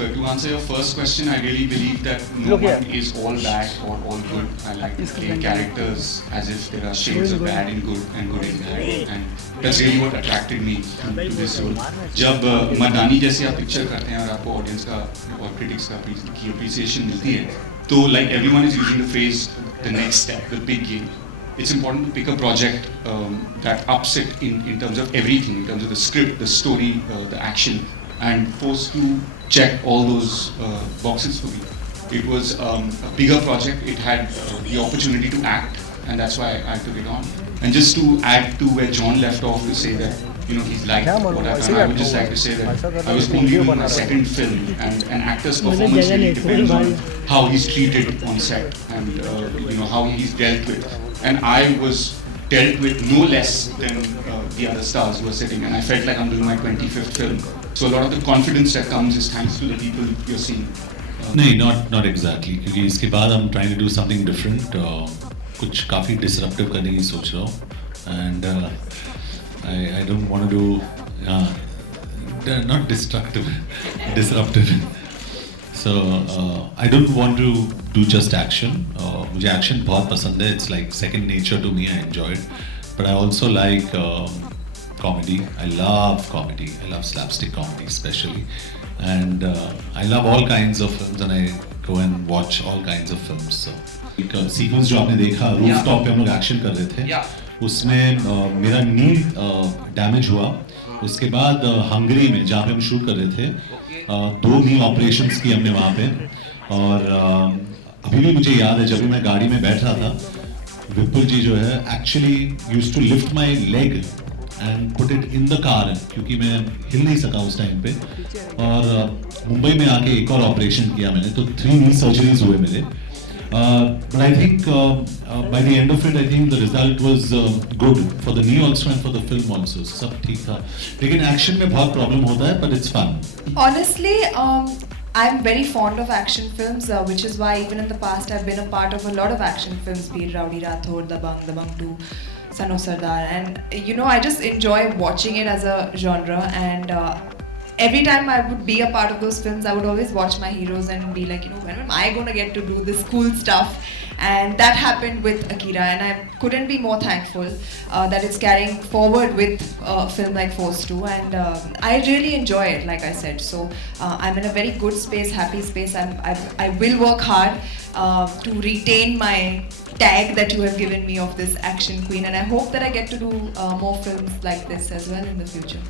to answer your first question, I really believe that no one is all bad or all good. I like to play characters as if there are shades of bad in good and good in bad, and that's really what attracted me to this role. जब मर्दानी जैसे आप picture करते हैं और आपको audience का और critics का की अप्रिसिएशन मिलती है, तो like everyone is using the phrase the next step, the big game. It's important to pick a project that ups it in terms of everything, in terms of the script, the story, the action, and forced to check all those boxes for me. It was a bigger project. It had the opportunity to act, and that's why I took it on. And just to add to where John left off, to say that he's liked what I've done, I would just like to say that I was only doing my second film, and an actor's performance really depends on how he's treated on set and how he's dealt with. And I was dealt with no less than the other stars who were sitting, and I felt like I'm doing my 25th film. So a lot of the confidence that comes is thanks to the people you're seeing. नहीं, not exactly, क्योंकि इसके बाद I'm trying to do something different. कुछ काफ़ी disruptive करने की सोच रहा हूँ, and I don't want to do not destructive, disruptive. So I don't want to do just action. मुझे action बहुत पसंद है. It's like second nature to me. I enjoy it. But I also like comedy. I love comedy. I love slapstick comedy especially. And I love all kinds of films, and I go and watch all kinds of films. So एक sequence जो आपने देखा rooftop पे हम लोग action कर रहे थे, उसमें मेरा नी डैमेज हुआ. उसके बाद हंगरी में जहाँ पे हम शूट कर रहे थे, 2 नी ऑपरेशंस की हमने वहाँ पे. और अभी भी मुझे याद है जब भी मैं गाड़ी में बैठ रहा था, विपुल जी जो है actually used to lift my leg and put it in the car, क्योंकि मैं हिल नहीं सका उस टाइम पे. और मुंबई में आके एक और ऑपरेशन किया मैंने, तो 3 नी सर्जरीज हुए मेरे. But I think by the end of it, I think the result was good for the knee also and for the film also. सब ठीक था. लेकिन action में बहुत problem होता है, but it's fun. Honestly, I'm very fond of action films, which is why even in the past I've been a part of a lot of action films, be it Rowdy Rathod, Dabangg 2, Son of Sardar, and I just enjoy watching it as a genre. And every time I would be a part of those films, I would always watch my heroes and be like, when am I going to get to do this cool stuff? And that happened with Akira, and I couldn't be more thankful that it's carrying forward with a film like Force 2, and I really enjoy it, like I said. So I'm in a very good space, happy space. I will work hard to retain my tag that you have given me of this action queen, and I hope that I get to do more films like this as well in the future.